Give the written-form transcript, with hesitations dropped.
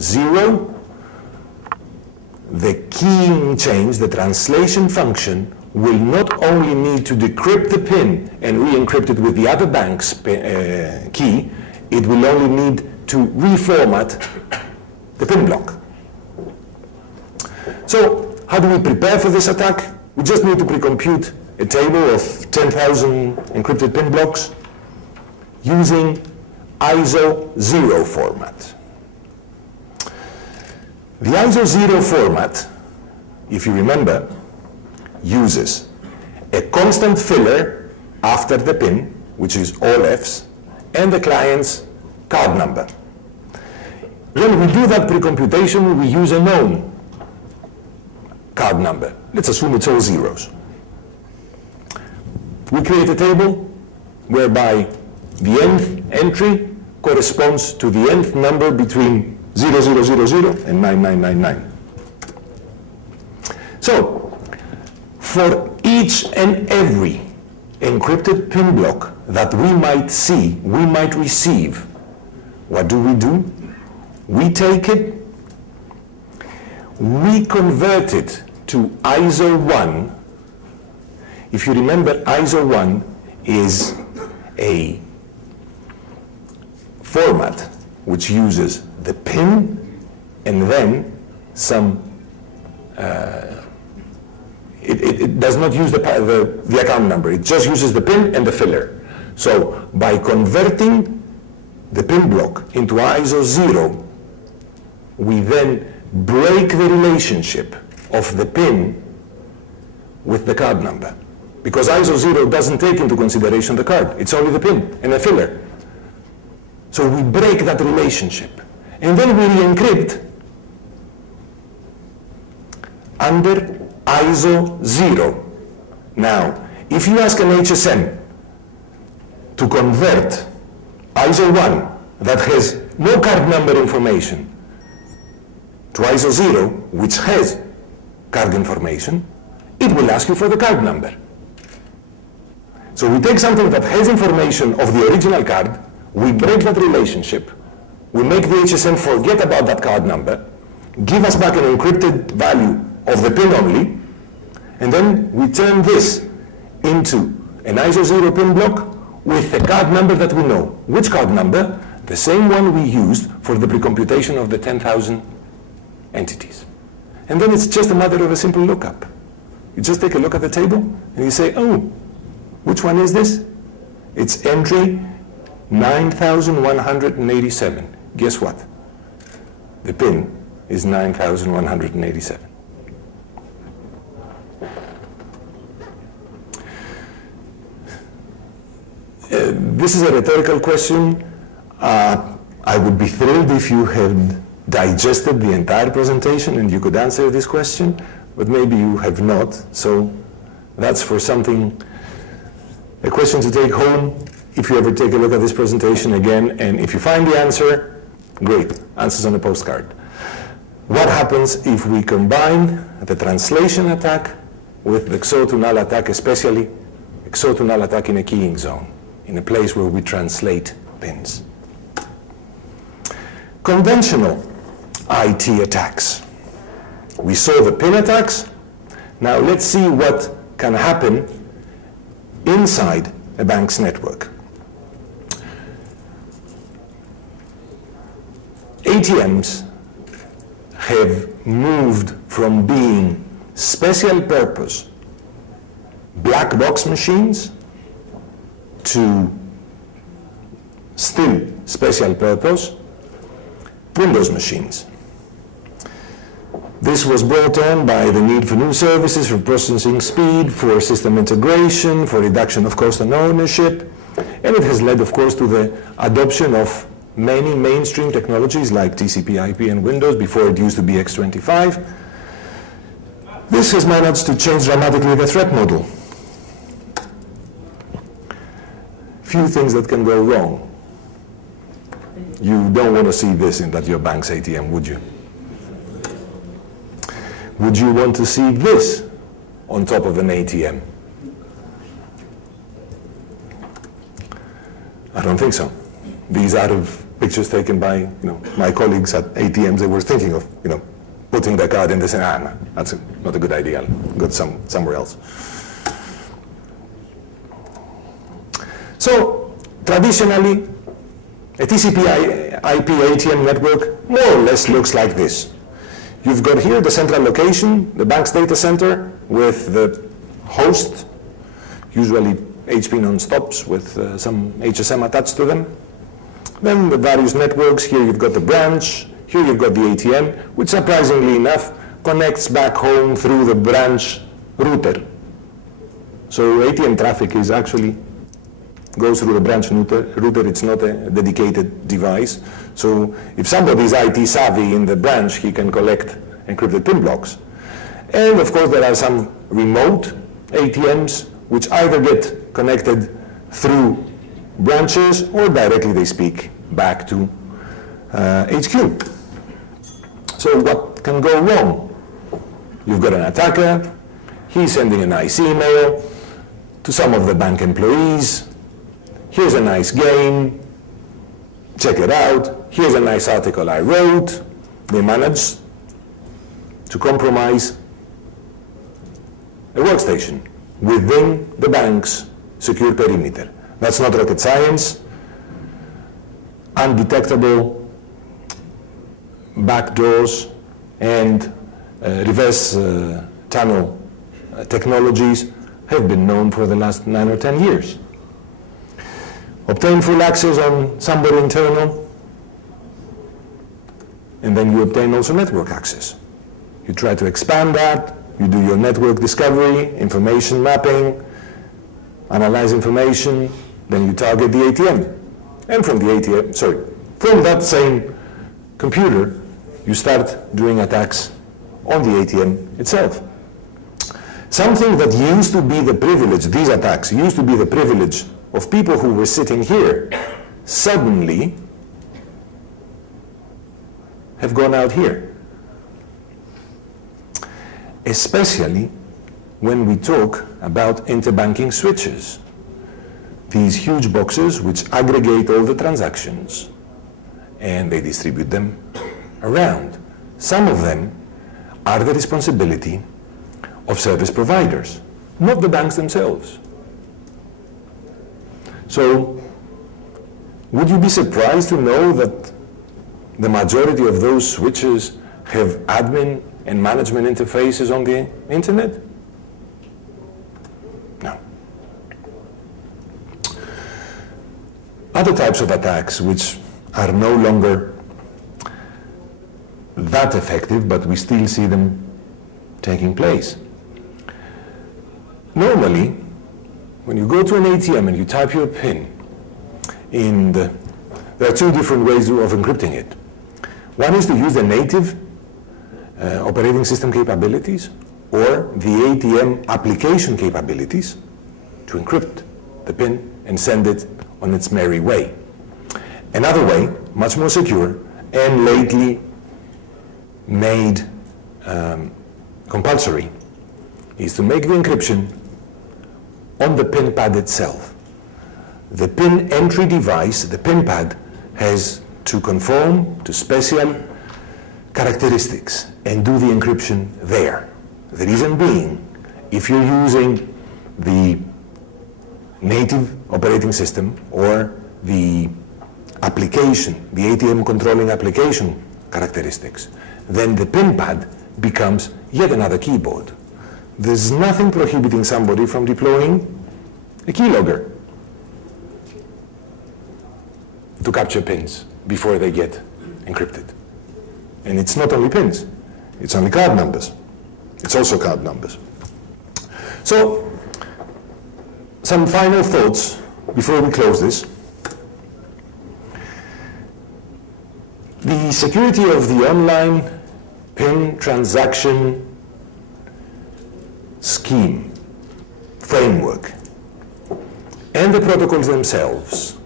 0, the keying change, the translation function, will not only need to decrypt the PIN and re-encrypt it with the other bank's key, it will only need to reformat the PIN block. So how do we prepare for this attack? We just need to pre-compute a table of 10,000 encrypted PIN blocks using ISO 0 format. The ISO 0 format, if you remember, uses a constant filler after the PIN, which is all Fs, and the client's card number. When we do that pre-computation, we use a known card number. Let's assume it's all zeros. We create a table whereby the nth entry corresponds to the nth number between 0000 and 9999. So, for each and every encrypted PIN block that we might see, we might receive, what do? We take it, we convert it to ISO 1. If you remember, ISO 1 is a format which uses the PIN and then some, it does not use the account number, it just uses the PIN and the filler. So by converting the PIN block into ISO 0, we then break the relationship of the PIN with the card number. Because ISO 0 doesn't take into consideration the card, it's only the PIN and a filler. So we break that relationship. And then we re-encrypt under ISO 0. Now, if you ask an HSM to convert ISO 1 that has no card number information to ISO 0, which has card information, it will ask you for the card number. So we take something that has information of the original card, we break that relationship, we make the HSM forget about that card number, give us back an encrypted value of the PIN only, and then we turn this into an ISO 0 PIN block with a card number that we know. Which card number? The same one we used for the pre-computation of the 10,000 entities. And then it's just a matter of a simple lookup. You just take a look at the table and you say, oh, which one is this? It's entry 9,187. Guess what? The PIN is 9,187. This is a rhetorical question. I would be thrilled if you had digested the entire presentation and you could answer this question, but maybe you have not. So that's for something, a question to take home if you ever take a look at this presentation again, and if you find the answer, great, answers on a postcard. What happens if we combine the translation attack with the XO to null attack, especially XO to null attack in a keying zone, in a place where we translate pins? Conventional IT attacks. We saw the PIN attacks. Now let's see what can happen inside a bank's network. ATMs have moved from being special purpose black box machines to still special purpose Windows machines. This was brought on by the need for new services, for processing speed, for system integration, for reduction of cost and ownership, and it has led, of course, to the adoption of many mainstream technologies like TCP, IP, and Windows. Before it used to be X25. This has managed to change dramatically the threat model. Few things that can go wrong. You don't want to see this at your bank's ATM, would you? Would you want to see this on top of an ATM? I don't think so. These are of pictures taken by my colleagues at ATMs. They were thinking of putting the card in the no, that's not a good idea. I'll go somewhere else. So traditionally, a TCP/IP ATM network more or less looks like this. You've got here the central location, the bank's data center, with the host, usually HP non-stops with some HSM attached to them. Then the various networks. Here you've got the branch, here you've got the ATM, which surprisingly enough connects back home through the branch router. So ATM traffic is actually goes through the branch router. It's not a dedicated device. So if somebody is IT savvy in the branch, he can collect encrypted PIN blocks. And of course there are some remote ATMs which either get connected through branches or directly they speak back to HQ. So what can go wrong? You've got an attacker, he's sending a nice email to some of the bank employees. Here's a nice game, check it out. Here's a nice article I wrote. They managed to compromise a workstation within the bank's secure perimeter. That's not rocket science. Undetectable backdoors and reverse tunnel technologies have been known for the last 9 or 10 years. Obtain full access on somebody internal, and then you obtain also network access. You try to expand that, you do your network discovery, information mapping, analyze information, then you target the ATM. And from the ATM, from that same computer, you start doing attacks on the ATM itself. Something that used to be the privilege, these attacks used to be the privilege of people who were sitting here, suddenly have gone out here. Especially when we talk about interbanking switches. These huge boxes which aggregate all the transactions and they distribute them around. Some of them are the responsibility of service providers, not the banks themselves. So, would you be surprised to know that the majority of those switches have admin and management interfaces on the internet? No. Other types of attacks which are no longer that effective, but we still see them taking place. Normally, when you go to an ATM and you type your PIN, there are two different ways of encrypting it. One is to use the native operating system capabilities or the ATM application capabilities to encrypt the PIN and send it on its merry way. Another way, much more secure and lately made compulsory, is to make the encryption on the PIN pad itself. The PIN entry device, the PIN pad, has to conform to special characteristics and do the encryption there. The reason being, if you're using the native operating system or the application, the ATM controlling application characteristics, then the PIN pad becomes yet another keyboard. There's nothing prohibiting somebody from deploying a keylogger to capture pins before they get encrypted. And it's not only pins, it's only card numbers. It's also card numbers. So, some final thoughts before we close this. The security of the online PIN transaction scheme, framework, and the protocols themselves